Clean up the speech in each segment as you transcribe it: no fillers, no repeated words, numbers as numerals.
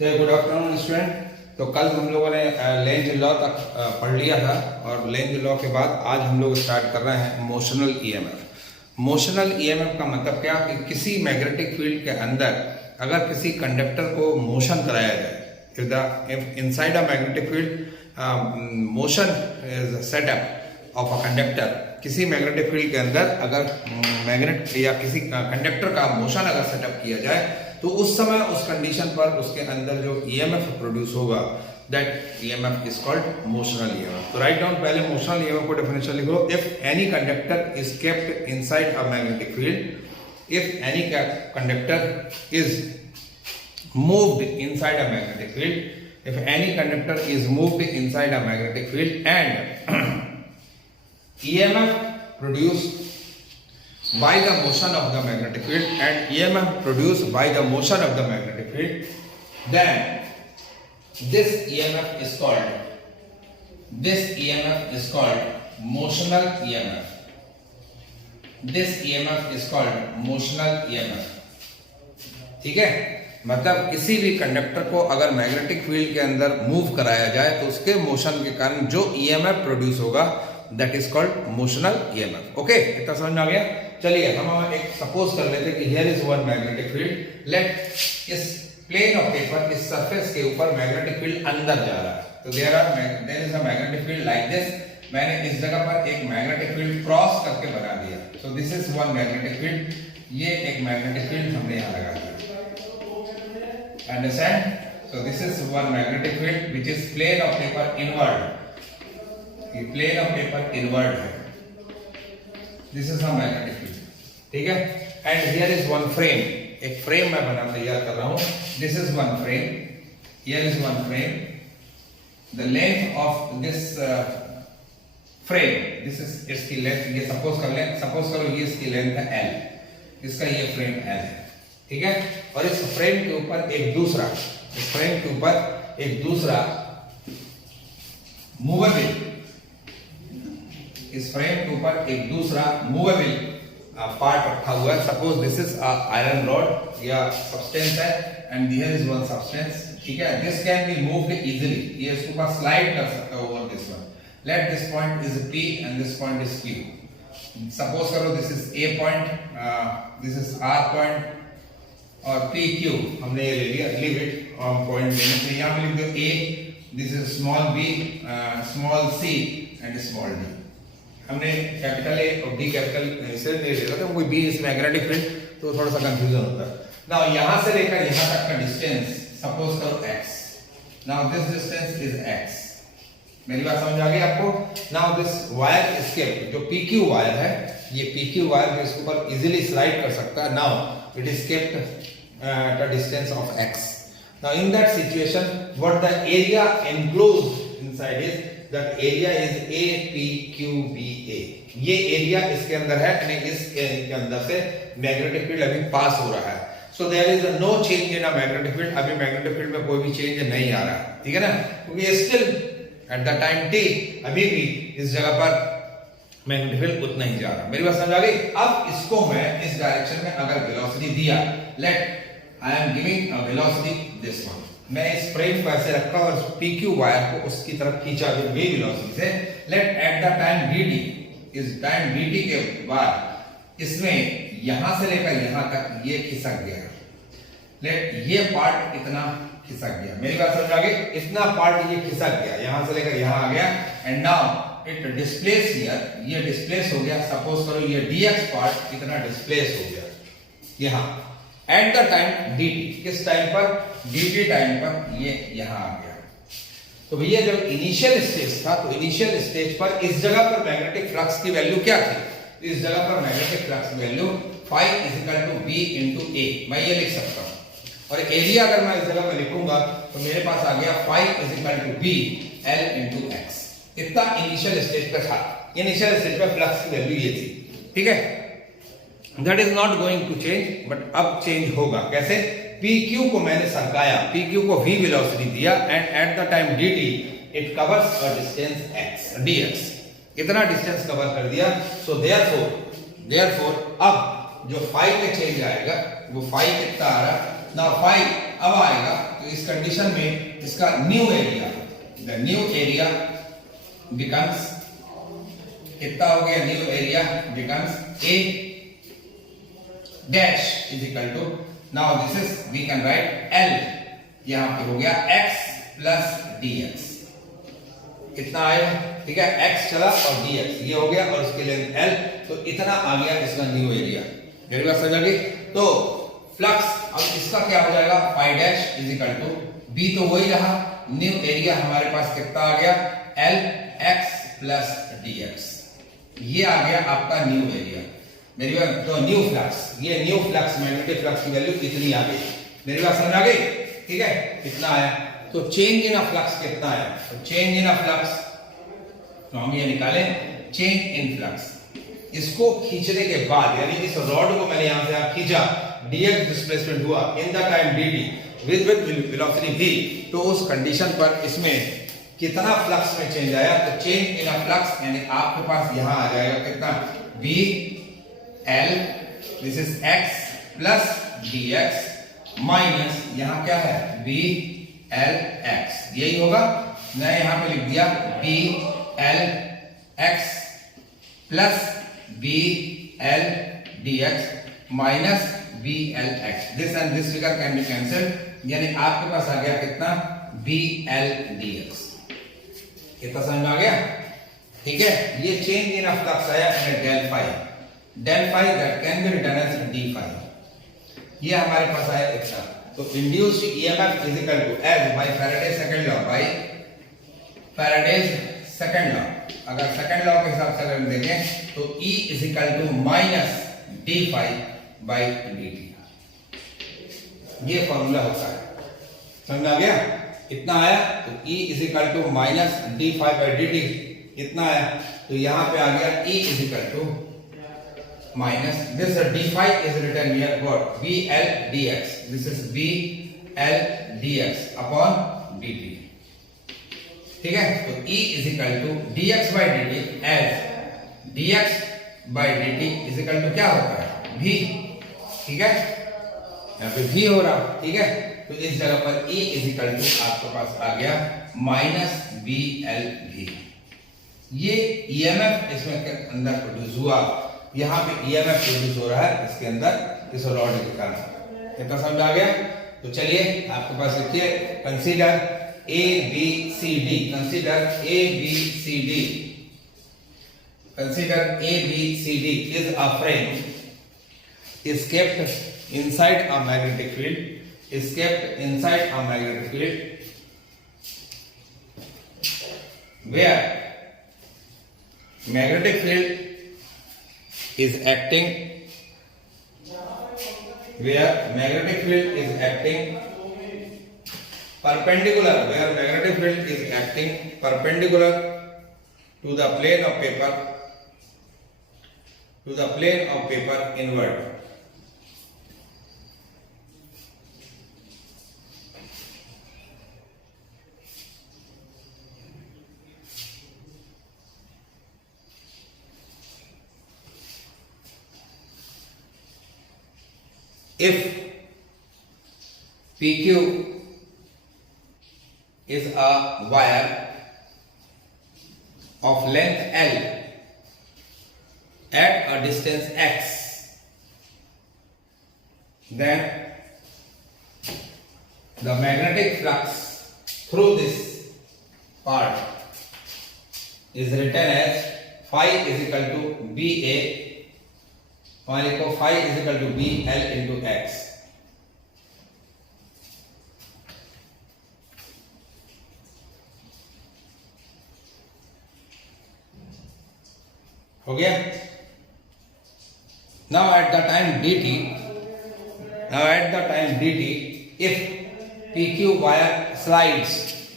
Good afternoon student. तो कल हम लोगों ने लेंज लॉ तक पढ़ लिया था और लेंज लॉ के बाद आज हम लोग स्टार्ट कर रहे हैं मोशनल ईएमएफ। मोशनल ईएमएफ का मतलब क्या कि किसी मैग्नेटिक फील्ड के अंदर अगर किसी कंडक्टर को मोशन कराया जाए, if inside a magnetic field motion is set up of a conductor, किसी मैग्नेटिक फील्ड के अंदर अगर मैग्नेट या किसी कंडक्टर का मोशन अगर सेटअप किया जाए तो उस समय उस कंडीशन पर उसके अंदर जो ईएमएफ प्रोड्यूस होगा that EMF is called motional EMF. तो राइट डाउन पहले मोशनल ईएमएफ को डेफिनेशन लिखो। If any conductor is kept inside a magnetic field, if any conductor is moved inside a magnetic field, if any conductor is moved inside a magnetic field and EMF produced by the motion of the magnetic field and EMF produced by the motion of the magnetic field, then this EMF is called motional EMF. This EMF is called motional EMF. ठीक है, मतलब किसी भी conductor को अगर magnetic field के अंदर move कराया जाए तो उसके मोशन के कारण जो ईएमएफ प्रोड्यूस होगा that is called motional EMF. Okay, इतना समझ में आ गया। चलिए हम एक सपोज कर लेते हैं कि here is one magnetic field. Let इस प्लेन ऑफ पेपर, इस सरफेस के ऊपर मैग्नेटिक फील्ड अंदर जा रहा है। तो there is a magnetic field like this. मैंने इस जगह पर एक मैग्नेटिक फील्ड क्रॉस करके बना दिया। So this is one magnetic field, ये एक मैग्नेटिक फील्ड हमने यहाँ लगा दिया। Understand? So this is one magnetic field which is plane of paper inward. ये plane of paper inward है। This is a magnetic field, ठीक है। And here is one frame, एक frame मैं बना तैयार कर रहा हूँ। This is one frame, here is one frame. The length of this frame, this is इसकी length, ये suppose करो ये इसकी length है L, इसका ये frame L है, ठीक है। और इस फ्रेम के ऊपर एक दूसरा, इस फ्रेम के ऊपर एक दूसरा मूवेबल, इस फ्रेम के ऊपर एक दूसरा मूवेबल पार्ट रखा हुआ है। Suppose this is iron rod या सब्सटेंस है and here is one substance, ठीक है। This can be moved easily, ये इसके ऊपर स्लाइड कर सकता है over this one. Let this point is P and this point is Q। Suppose करो this is A point, this is R point और PQ हमने ये ले लिया। लीव इट पॉइंट लेने से यहाँ पे लिख दो A, this is small b, small c and small d। हमने कैपिटल A और D कैपिटल इसे ले लिया था, कोई B इस मैग्नेटिक फील्ड तो थोड़ा सा कंफ्यूजन होता है। नाउ यहाँ से लेकर यहाँ तक का डिस्टेंस सपोज करो x। Now this distance is x। मेरी बात समझ आ गई आपको? नाउ दिस वायर एस्केप, जो PQ वायर है, ये PQ वायर इसके ऊपर इजीली स्लाइड कर सकता है। Now it is kept at a distance of x. Now in that situation what the area enclosed inside is, that area is APQBA। ये area इसके अंदर है यानी इसके अंदर से मैग्नेटिक फील्ड अभी पास हो रहा है। So there is no change in a magnetic field। अभी मैग्नेटिक फील्ड में कोई भी चेंज नहीं आ रहा है, ठीक है ना, क्योंकि still at the time t अभी भी इस जगह पर मैग्नेटिक फील्ड उतना ही जा रहा है। मेरी बात समझ आ गई? अब इसको मैं इस डायरेक्शन में अगर वेलोसिटी दिया, late I am giving a velocity this one, मैं इस फ्रेम को ऐसे रखा और PQ वायर को उसकी तरफ खींचा वे वेलोसिटी से। Let at the time dt, इस टाइम dt के बाद इसमें यहां से लेकर यहां तक ये खिसक गया। लेट ये पार्ट इतना खिसक गया। मेरी बात समझ आ गई? इतना पार्ट ये खिसक गया, यहां से लेकर यहां आ गया and now it displace here, ये डिस्प्लेस हो गया। सपोज करो ये dx पार्ट इतना डिस्प्लेस हो गया यहां एट द टाइम dt। किस टाइम पर? dt टाइम पर ये यहां आ गया। तो भैया जब इनिशियल स्टेज था तो इनिशियल स्टेज पर इस जगह पर मैग्नेटिक फ्लक्स की वैल्यू क्या थी? इस जगह पर मैग्नेटिक फ्लक्स की वैल्यू phi = b × a, मैं ये लिख सकता हूं। और एरिया अगर मैं इस जगह पर लिखूंगा तो मेरे पास आ गया phi = b L × x। इतना इनिशियल स्टेज पे था। इनिशियल स्टेज पे फ्लक्स की वैल्यू ये थी, ठीक है। That is not going to change, but अब चेंज होगा। कैसे? PQ को मैंने सरकाया, PQ को v वेलोसिटी दिया and eight the time dt it covers a distance x dx। इतना डिस्टेंस कवर कर दिया। सो देयरफॉर अब जो फाई में चेंज आएगा वो फाई कितना आ रहा, ना फाई अब आएगा तो इस कंडीशन में इसका new area, the new area becomes, कितना हो गया new area becomes A dash is equal to, now this is we can write L, यहां पे हो गया x प्लस dx, इतना आया, ठीक है, x चला और dx ये हो गया और उसके लेंथ l, तो इतना आ गया इसका न्यू एरिया। मेरी बात समझ आ गई? तो फ्लक्स अब इसका क्या हो जाएगा, phi dash is equal to b तो वही रहा, न्यू एरिया हमारे पास कितना आ गया l x प्लस dx, ये आ गया आपका न्यू एरिया। मेरी बात, तो न्यू फ्लक्स, ये न्यू फ्लक्स मैग्नेटिक फ्लक्स की वैल्यू इतनी आ गई। मेरी बात समझ आ गई? ठीक है, कितना आया, तो चेंज इन फ्लक्स कितना आया, तो चेंज इन फ्लक्स, तो हम ये निकालें चेंज इन फ्लक्स, इसको खींचने के बाद यानी इस रॉड को मैंने यहां से आप खींचा, dx डिस्प्लेसमेंट हुआ in the time dt with velocity v, तो उस कंडीशन पर इसमें कितना फ्लक्स में चेंज आया, तो चेंज इन फ्लक्स यानी आपके पास यहां आ जाएगा कितना v l, this is x plus dx minus यहां क्या है v l x, यही होगा। मैं यहां पे लिख दिया v l x plus v l dx minus v l x, this and this figure can be cancelled, यानी आपके पास आ गया कितना v l dx, कितना समझ में आ गया? ठीक है, ये चेंज इन फ्लक्स आया and del phi, del phi that can be written as d phi, ये हमारे पास आया इतना। तो induced EMF is equal to as by Faraday's second law, by Faraday's second law, अगर सेकंड लॉ के हिसाब से अगर हम देखें तो E is equal to minus d phi by dt, ये फॉर्मूला होता है, समझ में आ गया? इतना आया, तो E is equal to minus d phi by dt, इतना आया, तो यहां पे आ गया E is equal to minus this d phi is written here what v l dx, this is v l dx upon dt, ठीक है। तो E is equal to dx by dt as dx by dt is equal to क्या होता है v, ठीक है, यहाँ पे v हो रहा, ठीक है, तो इस जगह पर E is equal to आपके पास आ गया माइनस v l v, ये EMF इसमें के अंदर प्रोड्यूस हुआ, यहाँ पे EMF प्रोड्यूस हो रहा है इसके अंदर इस रॉड के कारण, कितना समझ आ गया? तो चलिए आपके पास लिखिए, consider A B C D, consider A B C D, consider A B C D is a frame is kept inside a magnetic field, is kept inside a magnetic field where magnetic field is acting, where magnetic field is acting perpendicular, where magnetic field is acting perpendicular to the plane of paper, to the plane of paper inward, if PQ is a wire of length L at a distance x, then the magnetic flux through this part is written as phi is equal to BA, मान लिखो phi is equal to BL into x, हो गया। Now at the time dt, if PQ wire slides,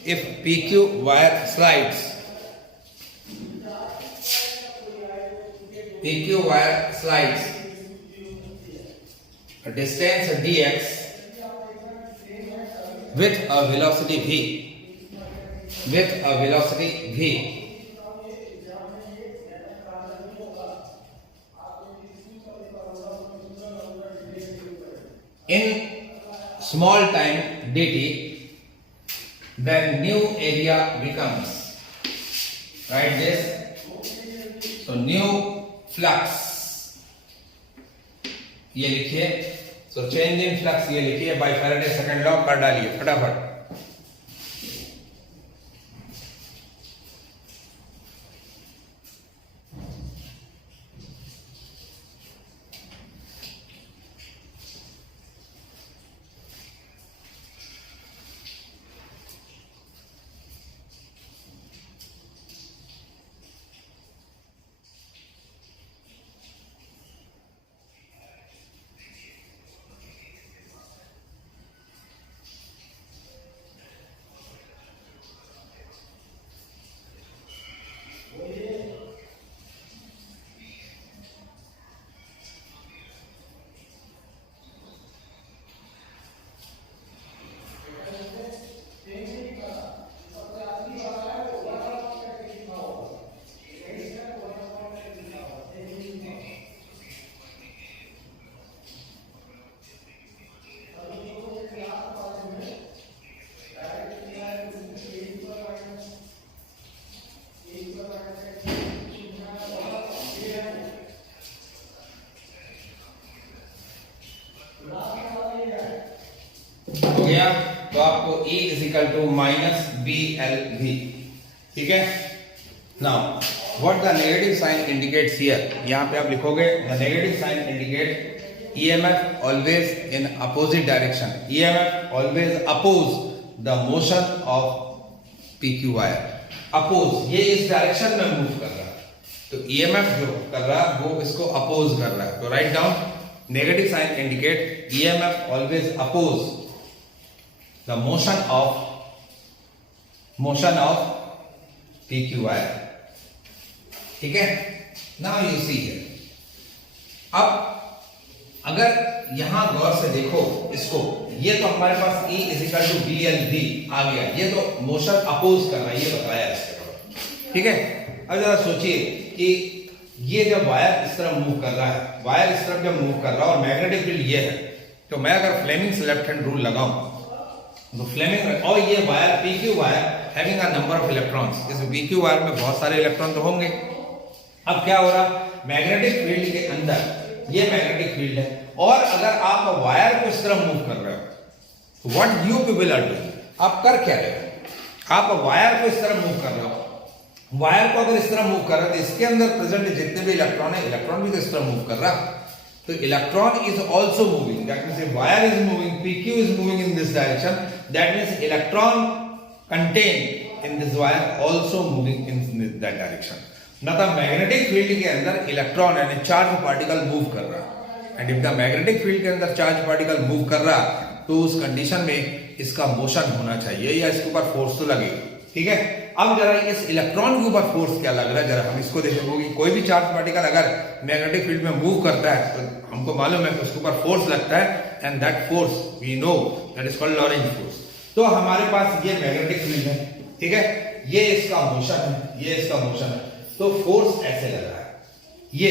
if PQ wire slides, PQ wire slides a distance dx with a velocity v, with a velocity v, in small time dt, then new area becomes, write this, so new flux, ये लिखिए, so change in flux ये लिखिए, by Faraday second law कर डालिए फटाफट। हो गया, तो आपको E is equal to minus BLV, ठीक है। Now what the negative sign indicates here, यहाँ पे आप लिखोगे the negative sign indicate EMF always in opposite direction, EMF always oppose the motion of PQ wire, oppose, ये इस direction में move कर रहा है, तो EMF जो कर रहा है वो इसको अपोज कर रहा है, तो write down negative sign indicate EMF always oppose the motion of PQ wire, ठीक है। now you see here, अब अगर यहां गौर से देखो इसको, ये तो हमारे पास E is equal to BLV आ गया, ये तो मोशन अपोज कर रहा है, ये बताया इसके, ठीक है। अब जरा सोचिए कि ये जब वायर इस तरफ मूव कर रहा है, वायर इस तरफ जब मूव कर रहा है और मैग्नेटिक फील्ड ये है, तो मैं अगर फ्लेमिंग्स लेफ्ट हैंड रूल लगाऊं तो फ्लेमिंग, और ये wire PQ wire having a number of electrons, इस PQ वायर में बहुत सारे इलेक्ट्रॉन तो होंगे। अब क्या हो रहा, मैग्नेटिक फील्ड के अंदर ये मैग्नेटिक फील्ड है, और अगर आप वायर को इस तरह मूव कर रहे हो, what you people are doing, आप कर क्या रहे हो, आप वायर को इस तरह मूव कर रहे हो, वायर को अगर इस तरह मूव कर रहे हो तो इसके अंदर प्रेजेंट जितने भी इलेक्ट्रॉन है, इलेक्ट्रॉन भी तो इस तरह मूव कर रहा है, तो electron is also moving, that means if wire is moving, PQ is moving in this direction, that means electron contained in this wire also moving in that direction. मतलब मैग्नेटिक फील्ड के अंदर electron यानी charge particle move कर रहा है, and if the magnetic field के अंदर charge particle move कर रहा तो उस कंडीशन में इसका मोशन होना चाहिए या इसके ऊपर फोर्स तो लगेगा, ठीक है। अब जरा इस इलेक्ट्रॉन के ऊपर फोर्स क्या लग रहा है, जरा हम इसको देखेंगे। कोई भी चार्ज पार्टिकल अगर मैग्नेटिक फील्ड में मूव करता है तो हमको मालूम है कि उसके ऊपर फोर्स लगता है, and that force we know that is called Lorentz force. तो हमारे पास ये मैग्नेटिक फील्ड है, ठीक है, ये इसका मोशन है, ये इसका मोशन है, तो फोर्स ऐसे लग रहा है, ये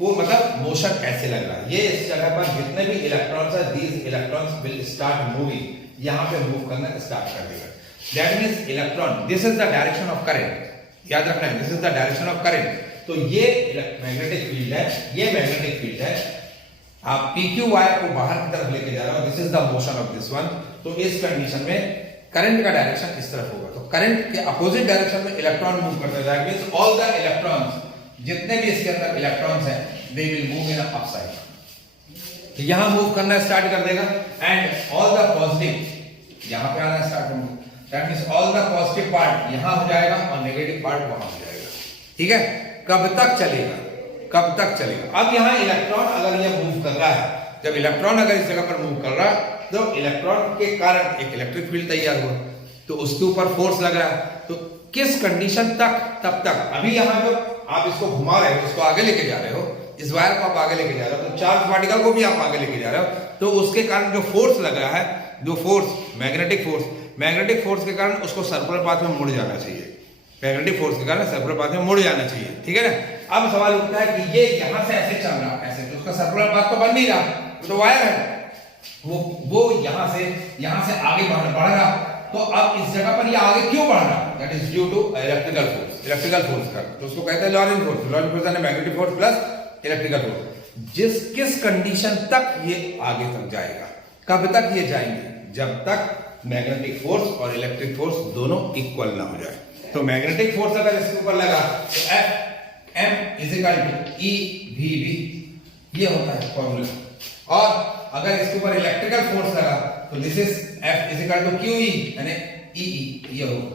वो मतलब मोशन ऐसे लग रहा है, ये इस जगह पर जितने भी इलेक्ट्रॉन्स है, these electrons will start moving, यहाँ पे मूव करना स्टार्ट कर देगा। That means electron, this is the direction of current, याद रखना है, this is the direction of current। तो ये मैग्नेटिक फील्ड है, ये मैग्नेटिक फील्ड है, आप PQ वायर को बाहर की तरफ लेके जा रहे हो, this is the motion of this one. तो इस कंडीशन में करंट का डायरेक्शन इस तरफ होगा, तो करंट के अपोजिट डायरेक्शन में इलेक्ट्रॉन मूव करते हैं, that means all the electrons, जितने भी इसके अंदर इलेक्ट्रॉन्स हैं, they will move in up side, तो यहां मूव करना स्टार्ट कर देगा, एंड ऑल द पॉजिटिव यहां पे आना स्टार्ट होगा, that means all the positive part यहां हो जाएगा और नेगेटिव पार्ट वहां हो जाएगा, ठीक है। कब तक चलेगा, कब तक चलेगा। अब यहां इलेक्ट्रॉन अगर ये मूव कर रहा है, जब इलेक्ट्रॉन अगर इस जगह पर मूव कर रहा है तो इलेक्ट्रॉन के कारण एक इलेक्ट्रिक फील्ड तैयार हुआ, तो उसके ऊपर फोर्स लग रहा है, तो किस कंडीशन तक, तब तक, अभी यहां जो आप इसको घुमा रहे हो, इसको आगे लेके जा रहे हो, इस वायर को आप आगे लेके जा रहे हो, तो चार्ज पार्टिकल को भी आप आगे लेके जा रहे हो, तो उसके कारण जो फोर्स लग रहा है, जो फोर्स मैग्नेटिक फोर्स के कारण उसको सर्कुलर पाथ में मुड़ जाना चाहिए, मैग्नेटिक फोर्स के कारण सर्कुलर पाथ में मुड़ जाना चाहिए, ठीक है ना। अब सवाल उठता है कि ये यहां से ऐसे चल रहा है, ऐसे, तो उसका सर्कुलर पाथ तो बन नहीं रहा, तो वायर है, वो यहां से आगे बढ़ रहा, तो अब इस जगह पर ये आगे क्यों बढ़ रहा? That is due to electrical force का, तो उसको कहते हैं लॉरेंट फोर्स यानी magnetic force plus electrical force. किस कंडीशन तक ये आगे तक जाएगा, कब तक ये जाएंगे? जब तक मैग्नेटिक फोर्स और इलेक्ट्रिक फोर्स दोनों इक्वल ना हो जाए। तो मैग्नेटिक फोर्स अगर इसके ऊपर लगा तो F m is equal to E V B, ये होता है फॉर्मूला। और अगर इसके ऊपर इलेक्ट्रिकल फोर्स लगा तो this is F is equal to QE यानी EE, ये होगा।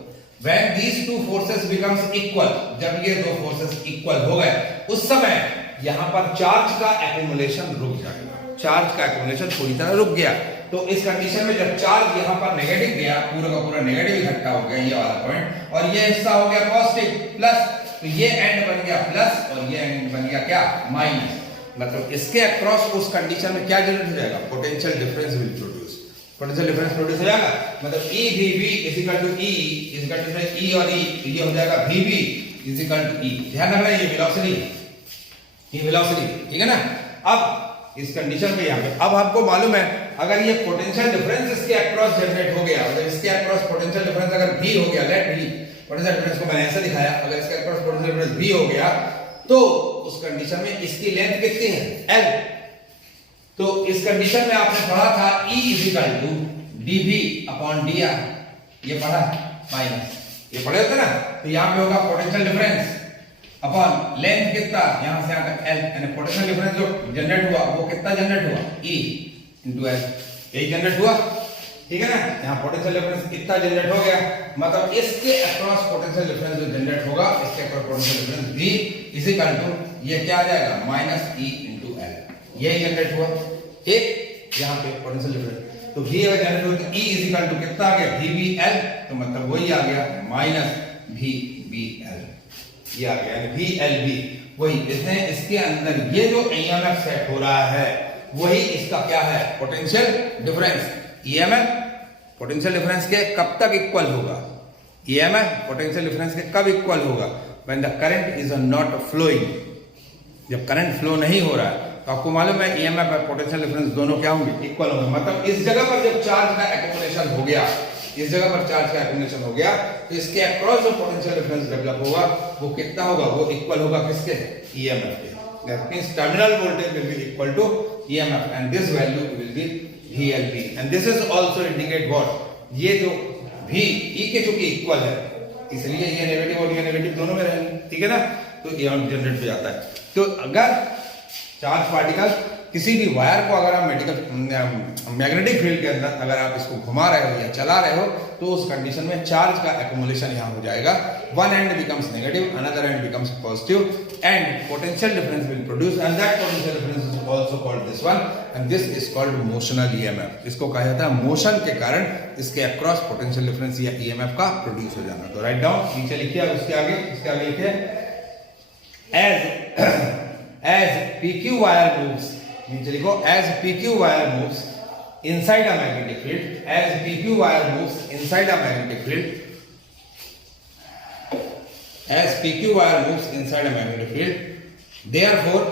When these two forces becomes equal, जब ये दो फोर्सेस इक्वल हो गए, उस समय यहां पर चार्ज का एक्यूमुलेशन रुक जाएगा। चार्ज का एक्यूमुलेशन पूरी तरह रुक गया। तो इस कंडीशन में जब चार्ज यहां पर नेगेटिव गया, पूरा का पूरा नेगेटिव इकट्ठा हो गया, ये वाला पॉइंट, और ये हिस्सा हो गया पॉजिटिव प्लस, तो ये एंड बन गया प्लस और ये एंड बन गया क्या? माइनस। मतलब इसके अक्रॉस उस कंडीशन में क्या जनरेट हो जाएगा? Potential difference will produce. Potential difference produce हो जाएगा, मतलब E VB equal to E equal to E और E, ये हो जाएगा VB इक्वल टू E। ध्यान रखना ये वेलोसिटी, ठीक है ना? अब इस कंडीशन में यहां पे अब आपको मालूम है, अगर ये पोटेंशियल डिफरेंस इसके अक्रॉस जनरेट हो गया, मतलब इसके अक्रॉस पोटेंशियल डिफरेंस अगर V हो गया, लेट V, पोटेंशियल डिफरेंस को मैंने ऐसे दिखाया, अगर इसके अक्रॉस पोटेंशियल डिफरेंस V हो गया, तो उस कंडीशन में इसकी लेंथ कितनी है? L। तो इस कंडीशन में आपने पढ़ा था E equal to dV upon dr, ये पढ़ा माइनस, ये पढ़े होते ना? तो यहां पे होगा पोटेंशियल डिफरेंस अपॉन लेंथ कितना, यहां से यहां तक L, यानी पोटेंशियल डिफरेंस जो जनरेट हुआ वो कितना जनरेट हुआ? E इंटू L, यही जनरेट हुआ, ठीक है ना? यहां पोटेंशियल डिफरेंस कितना जनरेट हो गया, मतलब इसके अक्रॉस पोटेंशियल डिफरेंस जो जनरेट होगा, इसके across potential difference V is equal to, ये क्या आ जाएगा? माइनस E इंटू L, यही जनरेट हुआ। ठीक, यहां पे पोटेंशियल डिफरेंस, तो V अगर जनरेट हुआ तो E इज इक्वल टू कितना आ गया? VBL, तो मतलब वही आ गया माइनस VBL, ये आ गया VLB। वही इसने इसके अंदर ये जो EMF सेट हो रहा है, वही इसका क्या है? Potential difference. EMF potential difference के कब तक इक्वल होगा? EMF पोटेंशियल डिफरेंस के कब इक्वल होगा? When the current is not flowing, जब करंट फ्लो नहीं हो रहा है। तो आपको मालूम है EMF और पोटेंशियल डिफरेंस दोनों क्या होंगे? इक्वल होंगे। मतलब इस जगह पर जब चार्ज का एक्यूमुलेशन हो गया, इस जगह पर चार्ज का एक्यूमुलेशन हो गया, तो इसके अक्रॉस जो पोटेंशियल डिफरेंस डेवलप होगा वो कितना होगा? वो इक्वल होगा किसके? EMF के। That means terminal voltage will be equal to EMF and this value will be VLB and this is also indicate what? ये जो V E के चूंकि इक्वल है, इसलिए ये नेगेटिव और ये नेगेटिव दोनों में रहेंगे, ठीक है ना? तो EMF जनरेट हो जाता है। तो अगर चार्ज पार्टिकल किसी भी वायर को अगर आप मैग्नेटिक फील्ड के अंदर अगर आप इसको घुमा रहे हो या चला रहे हो, तो उस कंडीशन में चार्ज का एक्यूमुलेशन यहां हो जाएगा। One and becomes negative, another and becomes positive and potential difference will produce and that potential difference is also called this one and this is called motional EMF। इसको कहा जाता है motion के कारण इसके अक्रॉस पोटेंशियल डिफरेंस या EMF का produce हो जाना। तो राइट डाउन, नीचे लिखिए, उसके आगे लिखिए as PQ wire moves, नीचे लिखो as PQ wire moves inside a magnetic field, as PQ wire moves inside a magnetic field, as PQ wire moves inside a magnetic field, therefore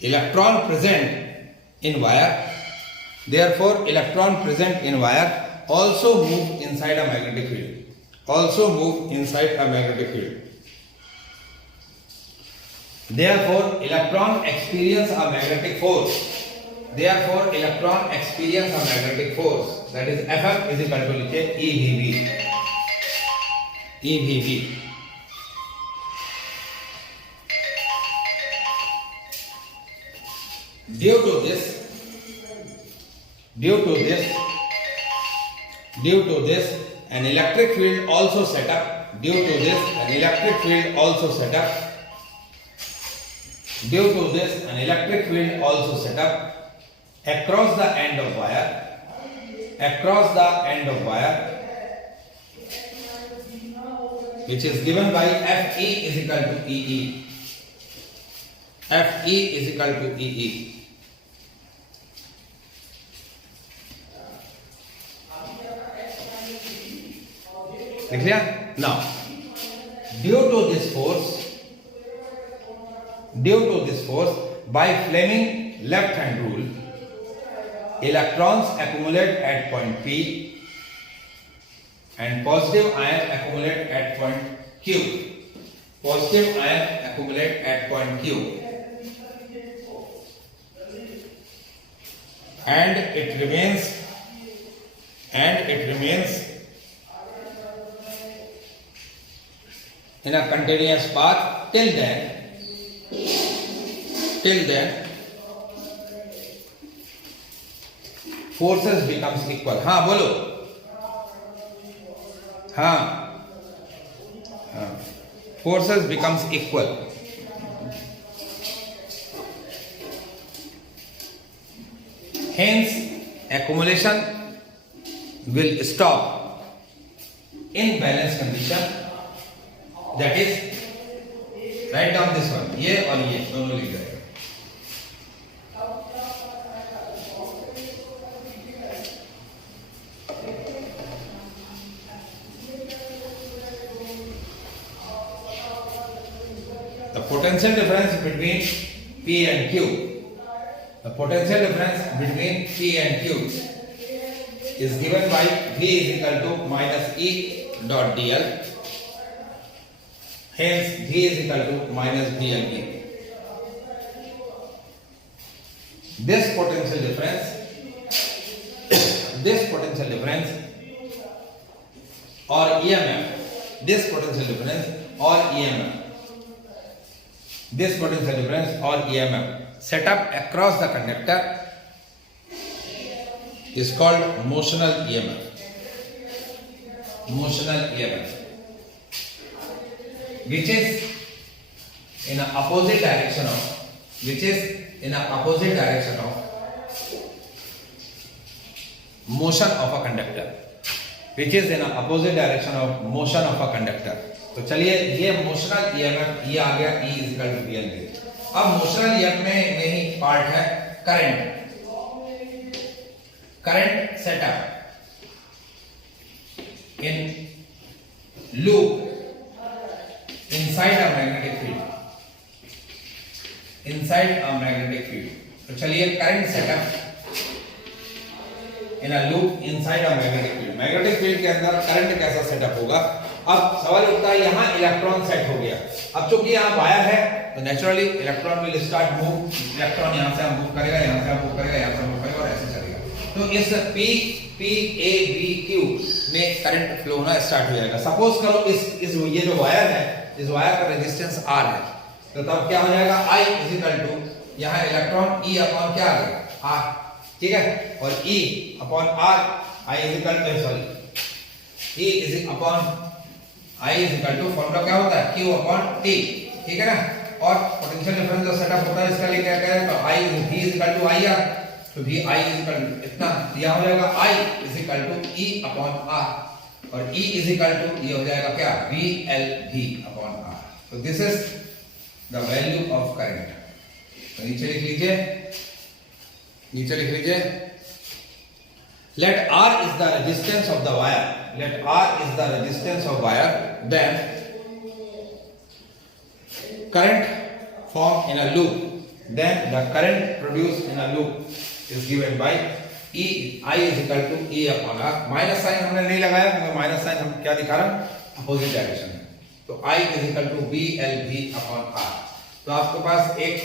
electron present in wire also move inside a magnetic field, therefore electron experience a magnetic force, that is Fm is equal to EVB। Due to this an electric field also set up across the end of wire which is given by Fe is equal to EE, लिख लिया? Now due to this force by Fleming left hand rule electrons accumulate at point P and positive ion accumulate at point Q. Positive ion accumulate at point Q and it remains in a continuous path till then forces becomes equal. हाँ बोलो. हाँ forces becomes equal. Hence accumulation will stop in balance condition. That is, write down this one. ये और ये दोनों लिख जाएगा. The potential difference between P and Q. The potential difference between P and Q is given by V is equal to minus E dot dl. Hence, V is equal to minus dlV. This potential difference or EMF, this potential difference or EMF set up across the conductor is called motional EMF. Which is in an opposite direction of motion of a conductor. तो चलिए ये motional EMF ये आ गया E is equal to VLV. अब motional EMF में ही part है current setup in loop inside a magnetic field. तो चलिए current setup in a loop inside a magnetic field के अंदर करंट कैसा सेटअप होगा. अब सवाल उठता है यहाँ इलेक्ट्रॉन सेट हो गया. अब चूंकि यहाँ वायर है तो naturally electron will start move. Electron यहाँ से मूव करेगा, यहाँ से मूव करेगा, यहाँ से मूव करेगा और ऐसे चलेगा. तो इस P A B Q में करंट फ्लो होना स्टार्ट हो जाएगा. सपोज करो इस ये जो वायर है, इस वायर का रेजिस्टेंस R है, तो तब क्या हो जाएगा I इज इक्वल टू यहाँ इलेक्ट्रॉन E अपॉन क्या आ गया R. ठीक है, और E upon R I is equal to sorry E is upon I is equal to formula क्या होता है Q अपॉन T. ठीक है ना. और पोटेंशियल डिफरेंस जो सेटअप होता है इसका लिए क्या करें तो I V is equal to IR. तो V I is equal to इतना दिया हो जाएगा I is equal to E upon R और E इज इक्वल टू ये हो जाएगा क्या VLV अपॉन R. तो this is the value of current. तो नीचे लिख लीजिए let R is the resistance of the wire, then current formed in a loop, then the current produced in a loop is given by I is equal to E upon R. Minus sign हमने नहीं लगाया क्योंकि minus sign हम क्या दिखा रहा हूं opposite direction में. तो I is equal to VLV upon R. तो आपके पास एक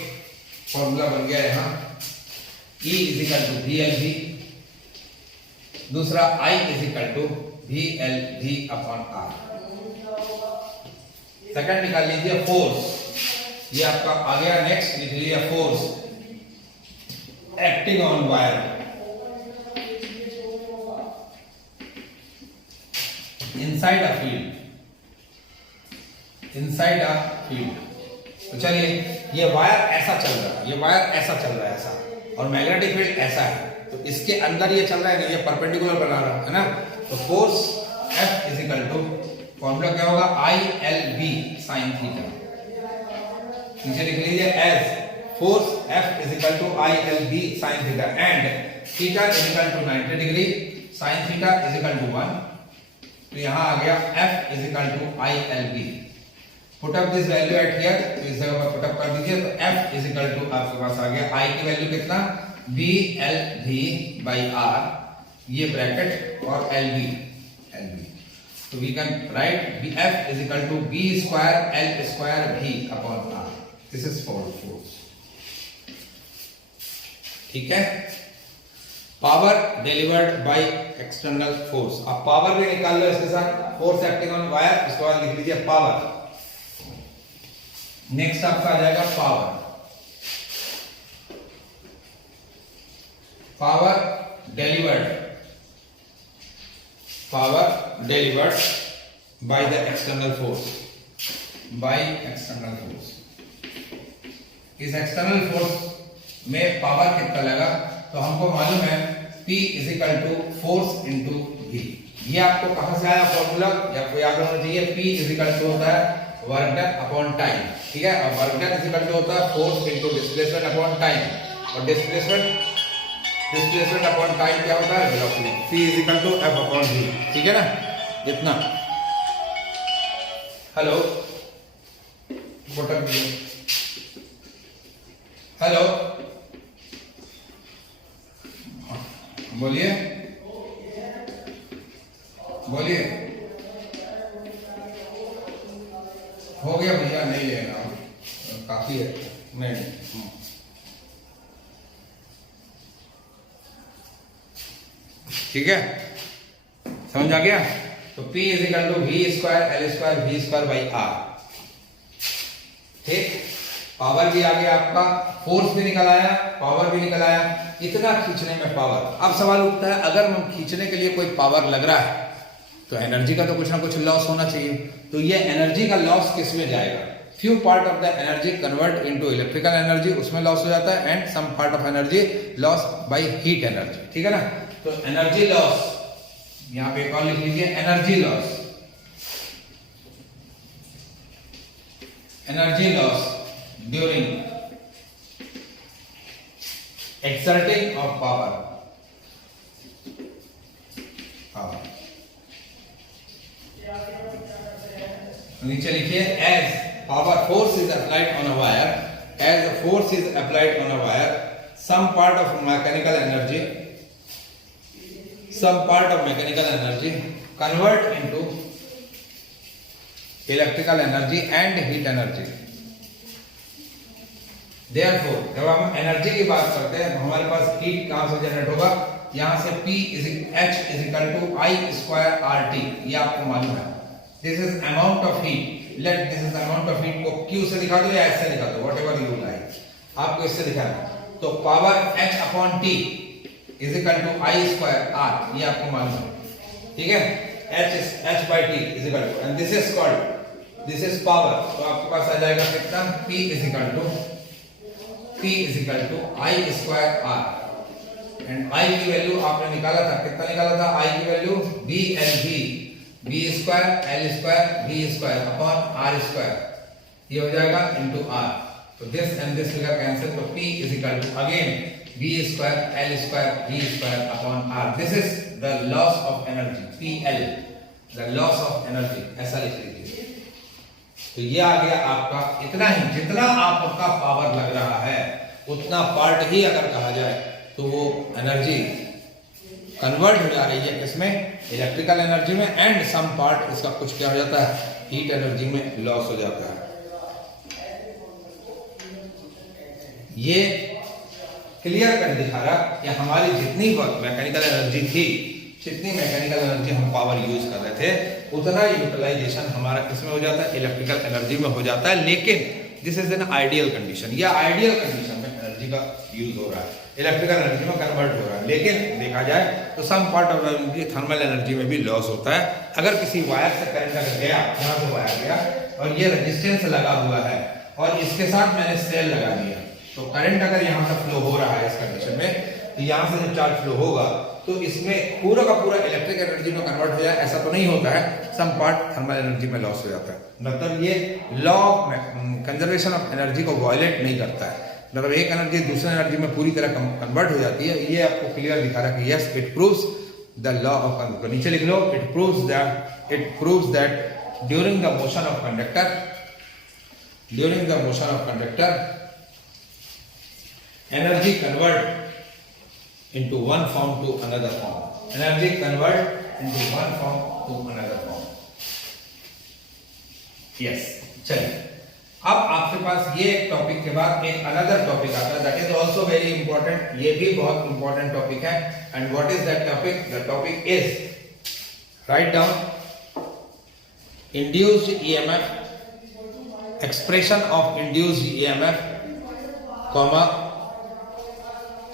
फॉर्मूला बन गया यहाँ E is equal to VLV, दूसरा I is equal to VLV upon R. Second निकाल लीजिए फोर्स. ये आपका आ गया. नेक्स्ट लिख लीजिए force acting on wire inside a field. तो चलिए ये वायर ऐसा चल रहा है ऐसा और मैग्नेटिक फील्ड ऐसा है. तो इसके अंदर ये चल रहा है ना, ये परपेंडिकुलर बना रहा है ना. तो force F is equal to formula क्या होगा ILV sin थीटा. नीचे लिख लीजिए as force F is equal to ILV sin theta and theta is equal to 90 degree, sin थीटा इज इक्वल टू 1. तो यहां आ गया F is equal to ILV. Put up this value at here. तो इस जगह पर पुट अप कर दीजिए. तो F इज इक्वल टू आपके पास आ गया I की वैल्यू कितना B L V by R, ये ब्रैकेट और एल बी, तो we can write B F is equal to B square L square V upon R, this is force. ठीक है, power delivered by external force, आप power भी निकाल लो इसके साथ, फोर्स एक्टिंग ऑन वायर, इसके बाद लिख लीजिए पावर। नेक्स्ट आपका आ जाएगा power, power delivered by the external force, इस एक्सटर्नल फोर्स में पावर कितना लगा, तो हमको मालूम है P is equal to force into V। ये आपको कहां से आया फॉर्मूला, ये आपको याद होना चाहिए। P इज इक्वल टू होता है वर्क डन अपॉन टाइम, ठीक है, और work done is equal to होता है force into displacement upon time, और डिस्प्लेसमेंट अपॉन टाइम क्या होता है, velocity. P is equal to F upon V, ठीक है ना, इतना। हेलो बटन, हेलो बोलिए, बोलिए, हो गया भैया, नहीं लेना, काफी है, नहीं। ठीक है, समझ आ गया। तो P is equal to V square L square V square by R. ठीक, पावर भी आ गया आपका, फोर्स भी निकल आया, पावर भी निकल आया, इतना खींचने में पावर। अब सवाल उठता है, अगर हम खींचने के लिए कोई पावर लग रहा है तो एनर्जी का तो कुछ ना कुछ लॉस होना चाहिए। तो ये एनर्जी का लॉस किस में जाएगा, few part of the energy convert into electrical energy, उसमें लॉस हो जाता है, and some part of energy loss by heat energy, ठीक है ना। तो एनर्जी लॉस, यहां पे एक और लिख लीजिए, energy loss during exerting of power, नीचे लिखिए, as power force is applied on a wire, as the force is applied on a wire, some part of mechanical energy convert into electrical energy and heat energy। Therefore, जब हम energy की बात करते हैं तो हमारे पास हीट कहां से जनरेट होगा, यहां से P H is equal to I square RT, ये आपको मालूम है। This is amount of heat, let this is amount of heat को Q से दिखा दो या S से दिखा दो, व्हाटएवर यू लाइक, आपको इससे दिखाना। तो power H upon T is equal to I square R, ये आपको मालूम है, ठीक है। H by T is equal to, and this is power, तो आपके पास आ जाएगा कितना, P is equal to I square R, and I की वैल्यू आपने निकाला था, कितना निकाला था, I की value B square L square V square upon R square, ये हो जाएगा इनटू R। तो this and this figure cancel, तो P is equal to again B square L square V square upon R। This is the loss of energy, PL, the loss of energy, ऐसा लिख लीजिए। तो ये आ गया आपका, इतना ही, जितना आपका पावर लग रहा है उतना पार्ट ही अगर कहा जाए तो वो एनर्जी कन्वर्ट हो जा रही है किसमें, इलेक्ट्रिकल एनर्जी में, एंड सम पार्ट इसका कुछ क्या हो जाता है, हीट एनर्जी में लॉस हो जाता है। ये क्लियर कर दिखा रहा कि हमारी जितनी मैकेनिकल एनर्जी थी, जितनी मैकेनिकल एनर्जी हम पावर यूज कर रहे थे, उतना यूटिलाइजेशन हमारा किसमें हो जाता है, इलेक्ट्रिकल एनर्जी में हो जाता है। लेकिन this is an ideal condition, या आइडियल कंडीशन में एनर्जी का यूज हो रहा है, इलेक्ट्रिकल एनर्जी में कन्वर्ट हो रहा है। लेकिन देखा जाए तो some part of energy thermal energy में भी लॉस होता है। अगर किसी वायर से करंट अगर गया, यहाँ से वायर गया और ये रेजिस्टेंस लगा हुआ है और इसके साथ मैंने सेल लगा दिया, तो करंट अगर यहाँ से फ्लो हो रहा है इस कंडीशन में, तो यहाँ से जब चार्ज फ्लो होगा तो इसमें पूरा का पूरा इलेक्ट्रिक एनर्जी में कन्वर्ट हो जाए, ऐसा तो नहीं होता है, सम पार्ट थर्मल एनर्जी में लॉस हो जाता है। मतलब ये law of conservation of energy को वायलेट नहीं करता है, मतलब एक एनर्जी दूसरे एनर्जी में पूरी तरह कन्वर्ट हो जाती है। ये आपको क्लियर दिखा रहा है कि yes, it proves the law of conservation. नीचे लिख लो, it proves that during the motion of conductor energy convert into one form to another form. Energy convert into one form to another form. Yes. चलिए, अब आपके पास ये एक topic के बाद एक अनदर टॉपिक आता है, that is also very important. ये भी बहुत इंपॉर्टेंट टॉपिक है. And what is that topic? The topic is, write down, induced EMF, expression of induced EMF, comma,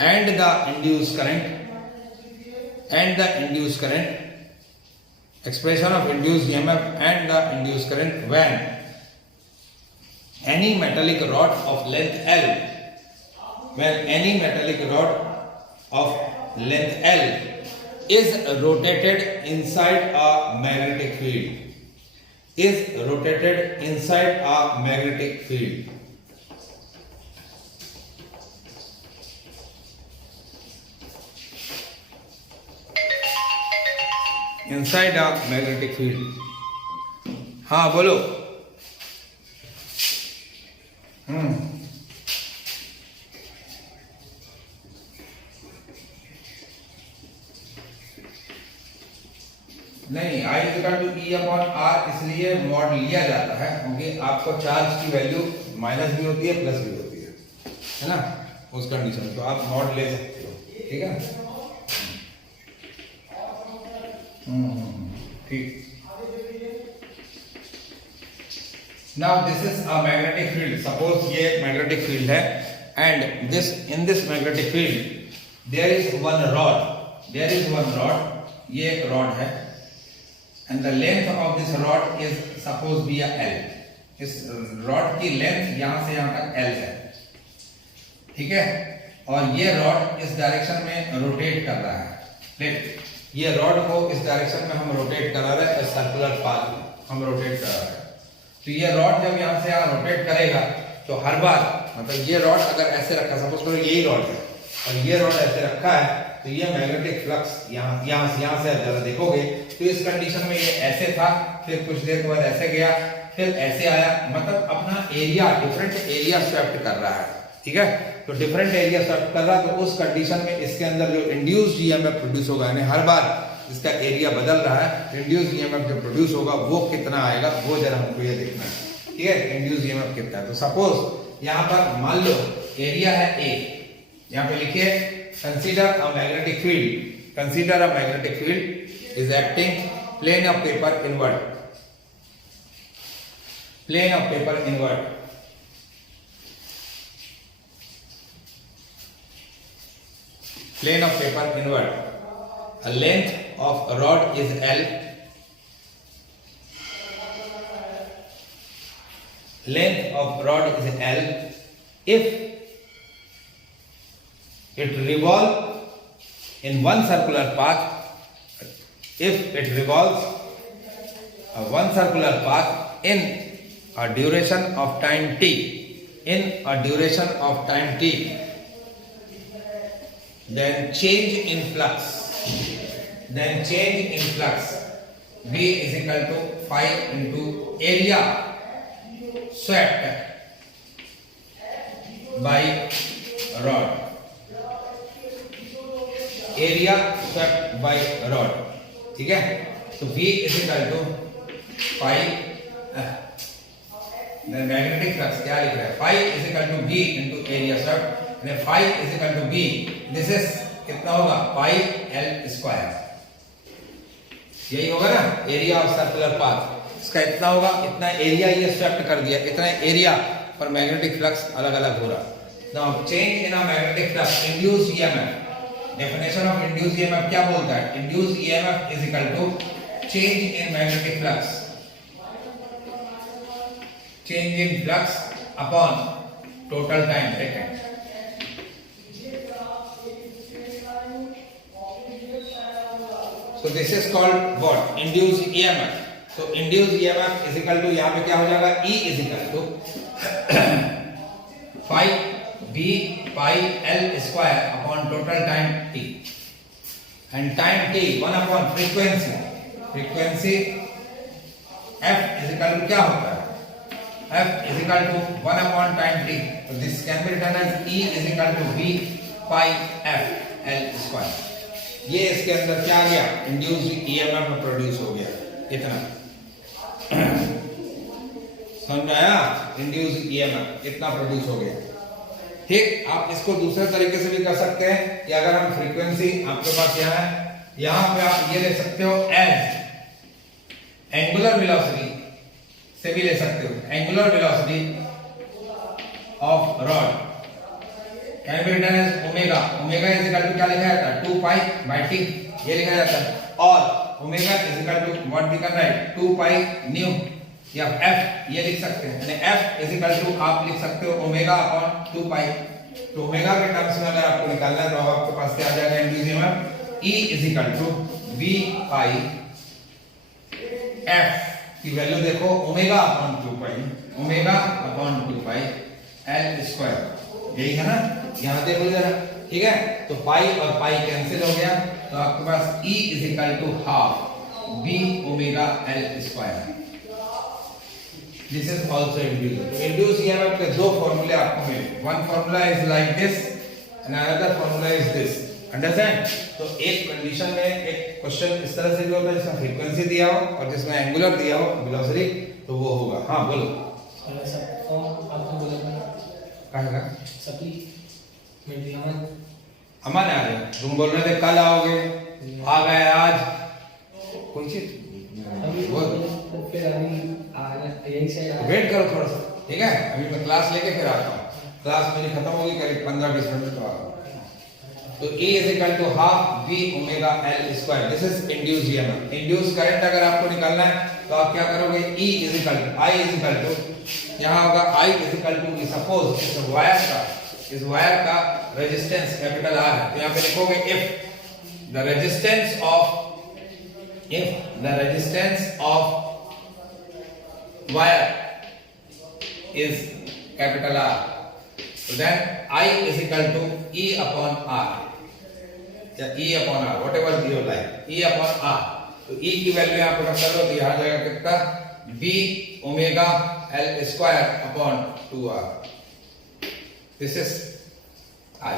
and the induced current, expression of induced EMF and the induced current when any metallic rod of length L, is rotated inside a magnetic field. Inside a magnetic field. हाँ बोलो. नहीं, I equal to E upon R इसलिए mod लिया जाता है क्योंकि आपको charge की वैल्यू माइनस भी होती है प्लस भी होती है ना, उस कंडीशन में तो आप मॉड ले सकते हो. ठीक है, ठीक. Now this is a magnetic field. Suppose ये एक मैग्नेटिक फील्ड है and in this magnetic field there is one rod. ये एक रॉड है and the length of this rod is suppose be a L. इस रॉड की length यहां से यहां तक L है. ठीक है, और ये रॉड इस डायरेक्शन में रोटेट कर रहा है. देख, ये रॉड को इस डायरेक्शन में हम रोटेट करा रहे हैं, सर्कुलर पाथ हम रोटेट करा रहे हैं. तो ये रॉड जब यहां से यहां रोटेट करेगा तो हर बार, मतलब ये रॉड अगर ऐसे रखा, सपोज करो यही रॉड है और ये रॉड ऐसे रखा है, तो ये मैग्नेटिक फ्लक्स यहाँ से जरा देखोगे तो इस कंडीशन में ये ऐसे था, फिर कुछ देर के बाद ऐसे गया, फिर ऐसे आया, मतलब अपना एरिया, डिफरेंट एरिया स्वेप्ट कर रहा है. ठीक है, तो डिफरेंट एरिया स्वेप्ट कर रहा है, तो उस कंडीशन में इसके अंदर जो इंड्यूस्ड ईएमएफ प्रोड्यूस होगा, यानी हर बार इसका एरिया बदल रहा है, इंड्यूस्ड ईएमएफ जो प्रोड्यूस होगा वो कितना आएगा, वो जरा हमको ये देखना है. ठीक है, इंड्यूस्ड ईएमएफ कितना है. तो सपोज यहाँ पर मान लो एरिया है A, यहाँ पे लिखिए consider a magnetic field is acting plane of paper inward. Plane of paper inward. A length of a rod is L. If it revolves in one circular path, in a duration of time t, then change in flux V is equal to phi into area swept by rod. ठीक है, तो V is equal to phi, magnetic flux क्या लिख रहा है, phi is equal to V into area swept, यानी phi is equal to V, this is कितना होगा, pi L स्क्वायर. यही होगा ना एरिया ऑफ सर्कुलर पाथ, इसका इतना होगा, इतना एरिया ये स्वेप्ट कर दिया, इतना एरिया पर मैग्नेटिक फ्लक्स अलग अलग हो रहा. Now change in a magnetic flux, induced EMF. Definition of induced EMF क्या बोलता है, induced EMF is equal to change in magnetic flux, change in flux upon total time taken. So this is called what? Induced EMF. So induced EMF is equal to, यहाँ पे क्या हो जाएगा, E is equal to phi V pi L square upon total time t, and time t 1 upon frequency F is equal to क्या होता है, F is equal to 1 upon time t. So this can be written as E is equal to V pi F. L square. ये इसके अंदर क्या आ गया, induced EMF में प्रोड्यूस हो गया इतना। समझ में आया, इंड्यूस्ड ईएमएफ इतना प्रोड्यूस हो गया। ठीक, आप इसको दूसरे तरीके से भी कर सकते हैं कि अगर हम फ्रीक्वेंसी आपके पास यहाँ है, यहां पे आप ये ले सकते हो एज एंगुलर वेलोसिटी से भी ले सकते हो, angular velocity of rod can be written as omega. Omega is equal to क्या लिखा जाता है, 2 पाई बाय टी, ये लिखा जाता है। और omega is equal to what we can write, 2 pi nu या एफ, ये लिख सकते हैं। यानी एफ इज इक्वल टू आप लिख सकते हो ओमेगा अपॉन 2 पाई। तो ओमेगा के टर्म्स में अगर आपको निकालना है तो अब आपके पास क्या आ जाएगा, induced EMF E is equal to V pi F की वैल्यू देखो, omega upon 2 pi, omega upon 2 pi L square, यही है ना, यहां देखो जरा। ठीक है, तो पाई और पाई कैंसिल हो गया, तो आपके पास E is equal to half V omega L square. This is also induced. Induced EMF के दो फॉर्मूले आपको मिले, one formula is like this and another formula is this. Understand? तो एक कंडीशन में एक क्वेश्चन इस तरह से भी होता है जिसमें फ्रीक्वेंसी दिया हो और जिसमें एंगुलर दिया हो वेलोसिटी, तो वो होगा। हाँ बोलो। कहेगा अमन आ गए, तुम बोल रहे थे कल आओगे, आ गए आज, कोई चीज वेट करो थोड़ा सा। ठीक है, अभी मैं क्लास लेके फिर आता हूँ, क्लास मेरी खत्म होगी करीब 15-20 मिनट में, तो आ रहा हूँ। तो E is equal to half V omega L square. This is induced EMF. Induced current अगर आपको निकालना है तो आप क्या करोगे, E is equal to I is equal to, यहाँ होगा I is equal to, suppose इस वायर का रेजिस्टेंस कैपिटल R है, तो यहाँ पे लिखोगे if the resistance of wire is capital R, so then I is equal to E upon R, या E upon R, whatever you like, E upon R। तो E की value यहाँ put कर लो, तो यहाँ जाएगा कितना, V omega L square upon 2R। This is I।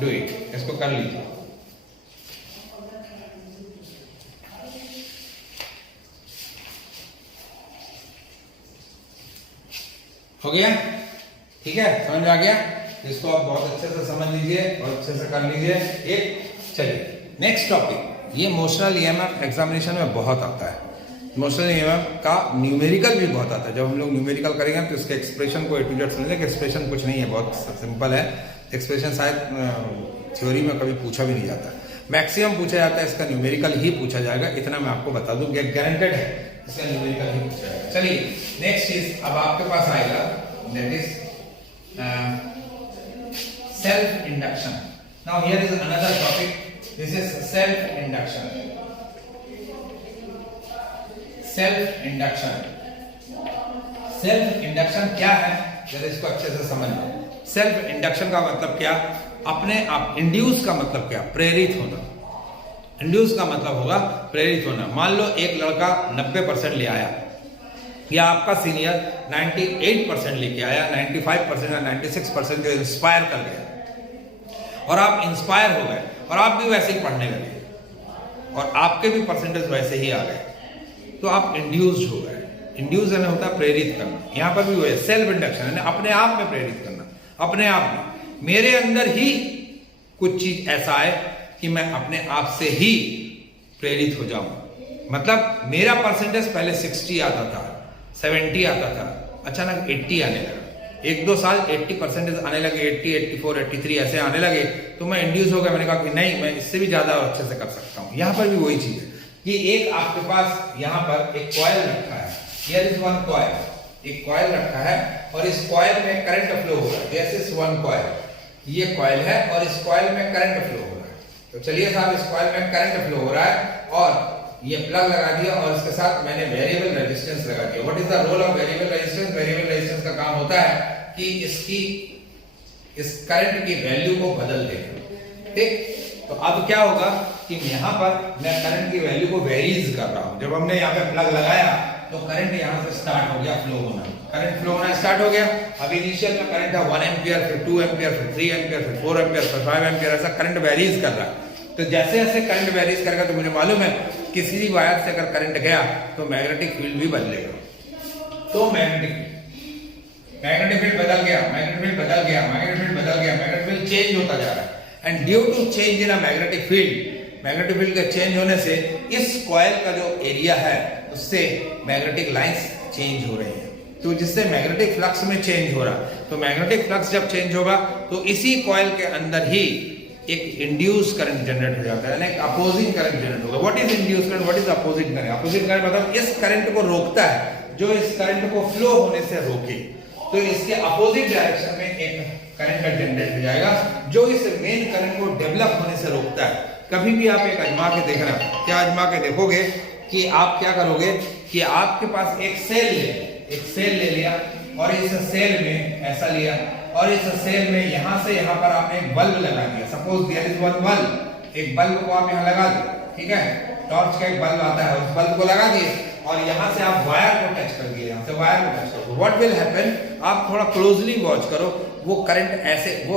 Do it, इसको कर लीजिए। हो गया? ठीक है, समझ में आ गया? इसको आप बहुत अच्छे से समझ लीजिए और अच्छे से कर लीजिए। एक चलिए नेक्स्ट टॉपिक, ये मोशनल ईएमएफ एग्जामिनेशन में बहुत आता है। मोशनल ईएमएफ का न्यूमेरिकल भी बहुत आता है। जब हम लोग न्यूमेरिकल करेंगे तो इसके एक्सप्रेशन को A to Z समझेंगे कि एक्सप्रेशन कुछ नहीं है, बहुत सिंपल है। एक्सप्रेशन शायद थ्योरी में कभी पूछा भी नहीं जाता, मैक्सिमम पूछा जाता है इसका न्यूमेरिकल ही पूछा जाएगा, इतना मैं आपको बता दूं, गारंटेड है इसका न्यूमेरिकल ही पूछा जाएगा। चलिए नेक्स्ट चीज अब आपके पास आएगा, that is self induction. Now here is another topic, this is self induction. self induction क्या है, जरा इसको अच्छे से समझ लो। सेल्फ इंडक्शन का मतलब क्या, अपने आप, इंड्यूस का मतलब क्या, प्रेरित होना। इंड्यूस का मतलब होगा प्रेरित होना। मान लो एक लड़का 90% ले आया, या आपका सीनियर 98% लेके आया, 95% या 96% जो इंस्पायर कर गया, और आप इंस्पायर हो गए और आप भी वैसे ही पढ़ने लगे और आपके भी परसेंटेज वैसे ही आ गए, तो आप इंड्यूस्ड हो गए। इंड्यूस यानी होता है प्रेरित करना, यहाँ पर भी वो है सेल्फ इंडक्शन, यानी अपने आप में प्रेरित करना। अपने आप में मेरे अंदर ही कुछ चीज ऐसा है कि मैं अपने आप से ही प्रेरित हो जाऊं। मतलब मेरा परसेंटेज पहले 60 आता था, 70 आता था, अचानक 80 आने लगा, 1-2 साल 80% आने लगे, 80, 84, 83 ऐसे आने लगे, तो मैं इंड्यूस हो गया। मैंने कहा कि नहीं, मैं इससे भी ज्यादा और अच्छे से कर सकता हूँ। यहाँ पर भी वही चीज है कि एक आपके पास यहाँ पर एक कॉइल रखा है, हियर इज वन कॉइल, एक कॉइल रखा है और इस कॉइल में करंट फ्लो हो रहा है। दिस इज वन कॉइल, ये कॉइल है और इस कॉइल में करंट फ्लो हो रहा है। तो चलिए साहब, इस कॉइल में करंट फ्लो हो रहा है और ये प्लग लगा दिया और इसके साथ मैंने वेरिएबल रेजिस्टेंस लगा दिया। What is the role of variable resistance? Variable resistance का काम होता है कि इस करंट की वैल्यू को बदल देगा। ठीक, तो अब क्या होगा कि यहाँ पर मैं करंट की वैल्यू को वेरीज कर रहा हूं। जब हमने यहाँ पे प्लग लगाया तो करंट यहाँ से स्टार्ट हो गया फ्लो होना, करंट फ्लो होना स्टार्ट हो गया। अब इनिशियल में करंट है 1 एम्पियर, फिर 2 एम्पियर, फिर 3 एम्पियर, फिर 4 एम्पियर, फिर 5 एम्पियर, ऐसा करंट वेरीज कर रहा है। तो जैसे जैसे करंट वेरीज करेगा तो मुझे मालूम है किसी भी वायर से अगर करंट गया तो मैग्नेटिक फील्ड भी बदलेगा। तो मैग्नेटिक फील्ड बदल गया, मैग्नेटिक फील्ड बदल गया, मैग्नेटिक फील्ड बदल गया, मैग्नेटिक फील्ड चेंज होता जा रहा है। And due to change in a magnetic field के चेंज होने से इस कॉइल का जो एरिया है उससे मैग्नेटिक लाइंस चेंज हो रही हैं, तो जिससे मैग्नेटिक फ्लक्स में चेंज हो रहा। तो मैग्नेटिक फ्लक्स जब चेंज होगा तो इसी कॉइल के अंदर ही एक इंड्यूस करंट जनरेट हो जाता है, यानी अपोजिंग करंट जनरेट होगा। What is induce current, what is opposing current? Opposing current मतलब इस करंट को रोकता है जो इस करंट को फ्लो होने से रोके, तो इसके अपोजिट डायरेक्शन में एक करंट जनरेट हो जाएगा जो इस मेन करंट को डेवलप होने से रोकता है। कभी भी आप एक आजमा के देखना, क्या आजमा के देखोगे कि आप क्या करोगे कि आपके पास एक सेल ले लिया और इस सेल में ऐसा लिया और इस सेल में यहां से यहां पर आपने एक बल्ब लगा दिया। Suppose there is one bulb, एक बल्ब को आप यहां लगा दो, ठीक है, टॉर्च का एक बल्ब आता है, उस बल्ब को लगा दिए और यहां से आप वायर को टच कर दिए, यहां से वायर को टच कर दो। व्हाट विल हैपन, आप थोड़ा क्लोजली वॉच करो, वो करंट ऐसे वो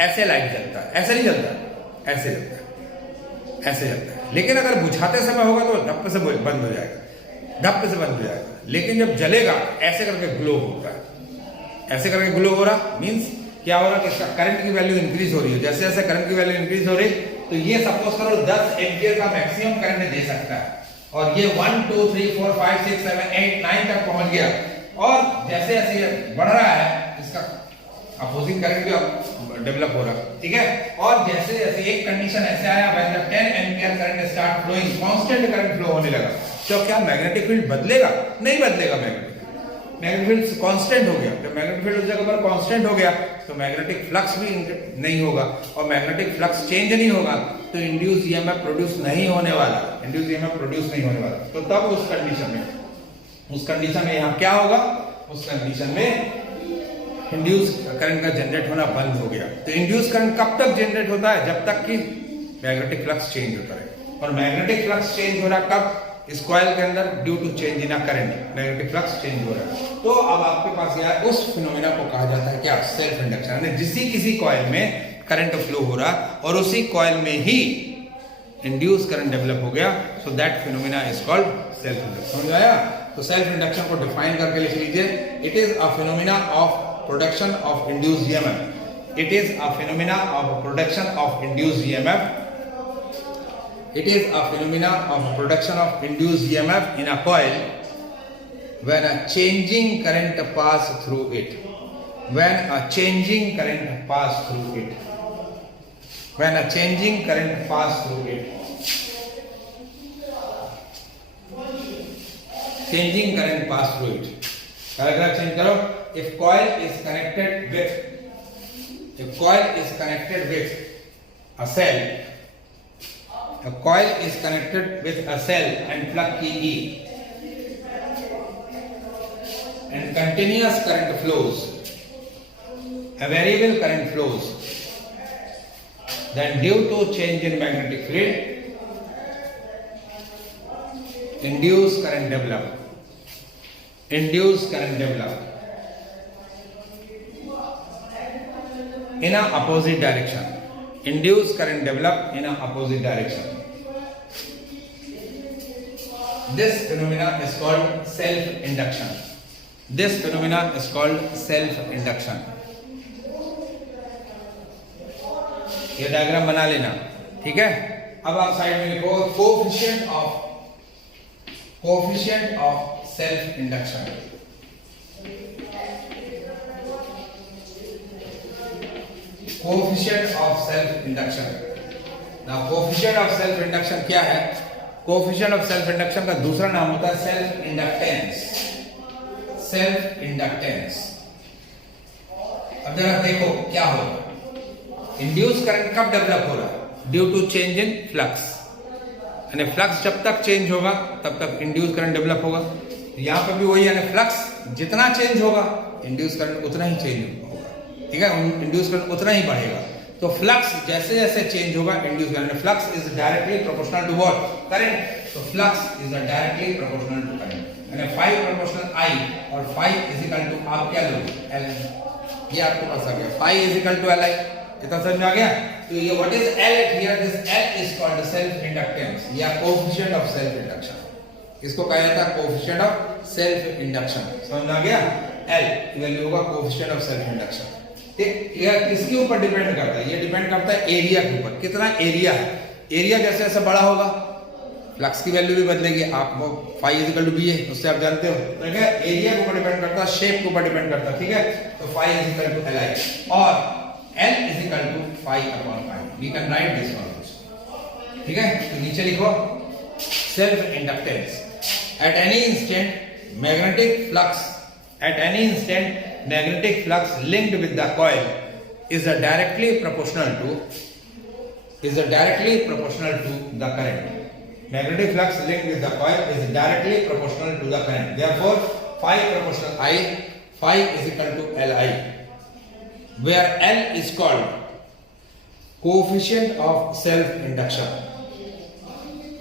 ऐसे लाइट जलता है, ऐसे नहीं जलता, ऐसे जलता है, ऐसे जलता है। लेकिन अगर बुझाते समय होगा तो धप से बंद हो जाएगा, धप से बंद हो जाएगा। लेकिन जब जलेगा ऐसे करके ग्लो होता है, ऐसे करके ग्लो हो रहा मींस क्या हो रहा कि इसका करंट की वैल्यू इंक्रीज हो रही है। जैसे जैसे करंट की वैल्यू इंक्रीज हो रही तो ये सपोज करो 10 एम्पियर का मैक्सिमम करंट दे सकता है और ये 1 2 3 4 5 6 7 8 9 तक पहुंच गया और जैसे जैसे बढ़ रहा है इसका अपोजिंग करंट भी डेवलप हो रहा, ठीक है। और जैसे जैसे एक कंडीशन ऐसे आया when the 10 ampere current start flowing, constant current flow होने लगा, तो क्या मैग्नेटिक फील्ड बदलेगा? नहीं बदलेगा, मैग्नेटिक फील्ड कांस्टेंट हो गया। तो मैग्नेटिक फील्ड उस जगह पर कांस्टेंट हो गया तो मैग्नेटिक फ्लक्स भी नहीं होगा और मैग्नेटिक फ्लक्स चेंज नहीं होगा तो इंड्यूस ईएमएफ प्रोड्यूस नहीं होने वाला, इंड्यूस ईएमएफ प्रोड्यूस नहीं होने वाला। तो तब उस कंडीशन में यहाँ क्या होगा, उस कंडीशन में इंड्यूस करंट का जनरेट होना बंद हो गया। तो इंड्यूस करंट कब तक जनरेट होता है? जब तक कि मैग्नेटिक फ्लक्स चेंज होता है। और मैग्नेटिक फ्लक्स चेंज हो रहा कब? इस कॉइल के अंदर due to change in current, magnetic flux change हो रहा है। तो अब आपके पास यह उस फिनोमेना को कहा जाता है क्या? Self induction. यानी किसी कॉइल में करंट फ्लो हो रहा और उसी कॉइल में ही इंड्यूस करंट डेवलप हो गया, so that phenomena is called self induction. समझ आया? तो सेल्फ इंडक्शन को डिफाइन करके लिख लीजिए, it is a phenomena of production of induced EMF. It is a phenomena of production of induced EMF. It is a phenomena of production of induced EMF in a coil when a changing current pass through it. When a changing current pass through it. When a changing current pass through it. Changing current pass through it. Paragraph change करो. If coil is connected with a cell. A coil is connected with a cell and plug key E and continuous current flows, a variable current flows, then due to change in magnetic field, induced current develop in a opposite direction. Induced current develop in a opposite direction. This phenomena is called self-induction. This phenomena is called self-induction. ये diagram बना लेना, ठीक है। अब आप side में लिखो coefficient of self induction. Coefficient of self induction. Now coefficient of self induction क्या है? कोएफिशिएंट ऑफ सेल्फ इंडक्शन का दूसरा नाम होता है सेल्फ इंडक्टेंस। Self inductance. अब जरा देखो क्या होगा। इंड्यूस करंट कब डेवलप हो रहा है? Due to change in flux. यानी फ्लक्स जब तक चेंज होगा तब तक इंड्यूस करंट डेवलप होगा। यहां पर भी वही, यानी फ्लक्स जितना चेंज होगा इंड्यूस करंट उतना ही चेंज होगा, ठीक है, इंड्यूस करंट उतना ही बढ़ेगा। तो फ्लक्स जैसे जैसे चेंज होगा induce current, flux is directly proportional to what, current. तो flux is directly proportional to current. यानी phi प्रोपोर्शनल I और phi इज इक्वल टू आप क्या लोगे L. ये आपको पता गया, phi is equal to Li. इतना समझ में आ गया. तो ये what is L here, this L is called self inductance या कोएफिशिएंट ऑफ सेल्फ इंडक्शन. इसको कहा जाता है कोएफिशिएंट ऑफ सेल्फ इंडक्शन. समझ में आ गया. L की वैल्यू होगा कोएफिशिएंट ऑफ सेल्फ इंडक्शन. ठीक, यह किसके ऊपर डिपेंड करता है, ये डिपेंड करता है एरिया के ऊपर. कितना एरिया है, एरिया जैसे जैसे बड़ा होगा फ्लक्स की वैल्यू भी बदलेगी. आप वो phi is equal to b है, उससे आप जानते हो. तो क्या एरिया के ऊपर डिपेंड करता है, शेप के ऊपर डिपेंड करता है. ठीक है, तो phi is equal to Li और L is equal to phi upon pi. We can write this one also. ठीक है, तो नीचे लिखो self inductance at any instant magnetic flux, at any instant magnetic flux linked with the coil is directly proportional to the current. Magnetic flux linked with the coil is directly proportional to the current. Therefore phi proportional I, phi is equal to Li, where L is called coefficient of self induction.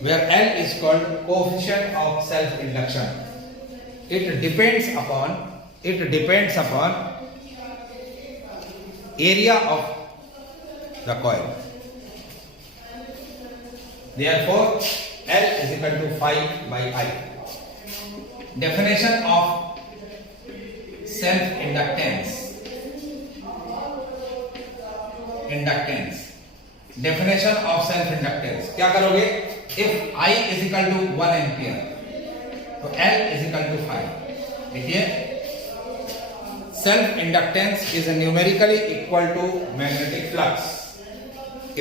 Where L is called coefficient of self induction. It depends upon area of the coil. Therefore L is equal to phi by I. Definition of self inductance. Definition of self inductance. क्या करोगे, if I is equal to 1 ampere तो L is equal to phi. देखिए self inductance is numerically equal to magnetic flux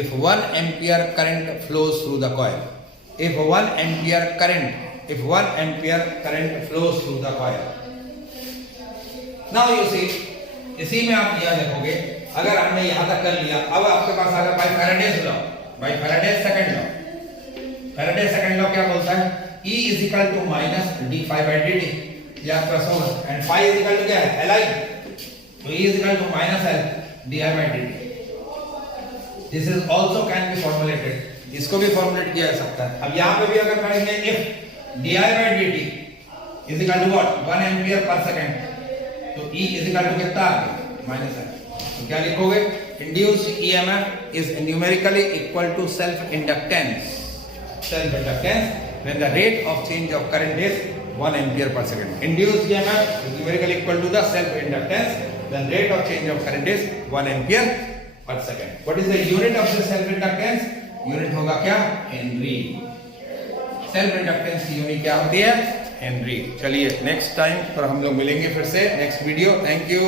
if 1 ampere current flows through the coil. If 1 ampere current flows through the coil. Now you see, इसी में आप यह देखोगे, अगर हमने यहां तक कर लिया, अब आपके पास आ गया by Faraday's law. By Faraday's second law. Faraday's second law क्या बोलता है, E is equal to minus d phi by dt या प्लस होगा, and phi is equal to क्या है Li. तो E is equal to minus L di by dt. This is also can be formulated. इसको भी formulate किया जा सकता है. अब यहाँ पे भी अगर करेंगे if di by dt is equal to what 1 ampere per second, तो E is equal to कितना आ गया minus L. तो क्या लिखोगे, induced EMF is numerically equal to self inductance when the rate of change of current is 1 ampere per second. Induced EMF is numerically equal to the self inductance when rate of change of current is 1 ampere per second. What is the unit of the self inductance? Unit होगा क्या, Henry. Self inductance की unit क्या होती है, Henry. चलिए next time पर हम लोग मिलेंगे फिर से नेक्स्ट वीडियो. Thank you.